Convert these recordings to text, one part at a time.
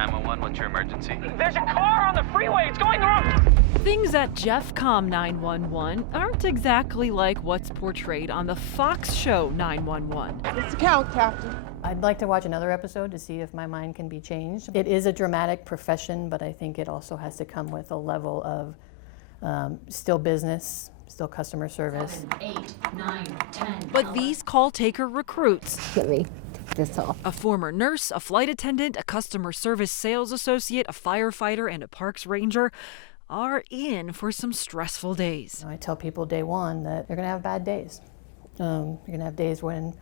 911, what's your emergency? There's a car on the freeway. It's going the wrong... Things at Jeffcom 911 aren't exactly like what's portrayed on the Fox show 911. It's the count, Captain. I'd like to watch another episode to see if my mind can be changed. It is a dramatic profession, but I think it also has to come with a level of still business, still customer service. 7, 8, 9, 10. But these call taker recruits, Let me take this off. a former nurse, a flight attendant, a customer service sales associate, a firefighter, and a parks ranger, are in for some stressful days. I tell people day one that they're going to have bad days. You're going to have days when,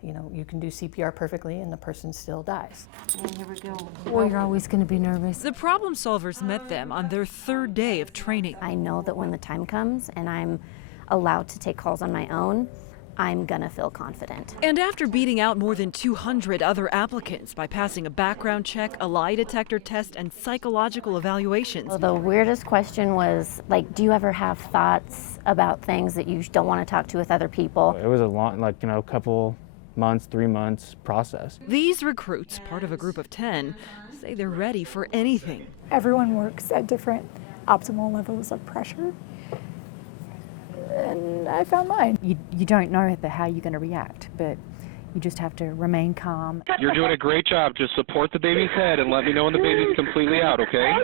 you can do CPR perfectly and the person still dies. And here we go. Well, you're always going to be nervous. The problem solvers met them on their third day of training. I know that when the time comes and I'm allowed to take calls on my own, I'm gonna feel confident. And after beating out more than 200 other applicants by passing a background check, a lie detector test, and psychological evaluations. Well, the weirdest question was, do you ever have thoughts about things that you don't want to talk to with other people? It was a long, couple months, 3 months process. These recruits, part of a group of 10, say they're ready for anything. Everyone works at different optimal levels of pressure. And I found mine. You don't know how you're going to react, but you just have to remain calm. You're doing a great job. Just support the baby's head and let me know when the baby's completely out, okay?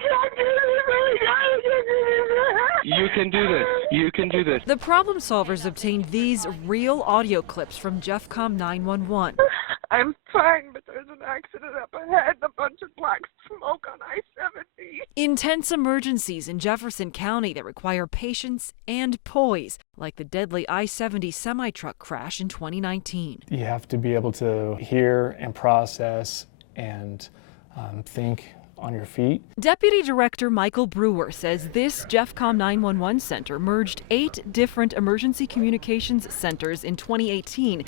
You can do this. You can do this. The problem solvers obtained these real audio clips from Jeffcom 911. I'm fine, but there's an accident up ahead, a bunch of black smoke on I-70. Intense emergencies in Jefferson County that require patience and poise, like the deadly I-70 semi-truck crash in 2019. You have to be able to hear and process and think on your feet. Deputy Director Michael Brewer says this Jeffcom 911 center merged 8 different emergency communications centers in 2018,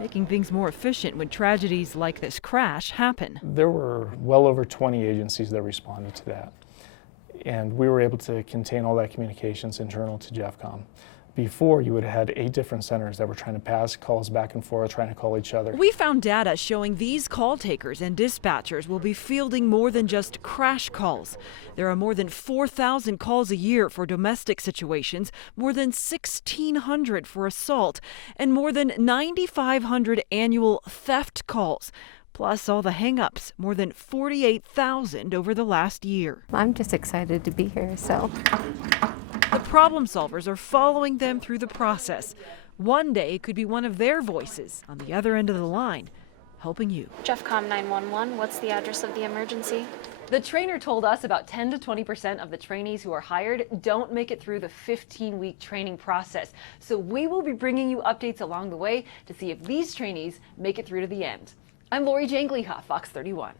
making things more efficient when tragedies like this crash happen. There were well over 20 agencies that responded to that, and we were able to contain all that communications internal to Jeffcom. Before, you would have had 8 different centers that were trying to pass calls back and forth, trying to call each other. We found data showing these call takers and dispatchers will be fielding more than just crash calls. There are more than 4,000 calls a year for domestic situations, more than 1,600 for assault, and more than 9,500 annual theft calls. Plus all the hang-ups, more than 48,000 over the last year. I'm just excited to be here, so. The problem solvers are following them through the process. One day it could be one of their voices on the other end of the line, helping you. Jeffcom 911, what's the address of the emergency? The trainer told us about 10 to 20% of the trainees who are hired don't make it through the 15-week training process. So we will be bringing you updates along the way to see if these trainees make it through to the end. I'm Lori Jane Gleha, Fox 31.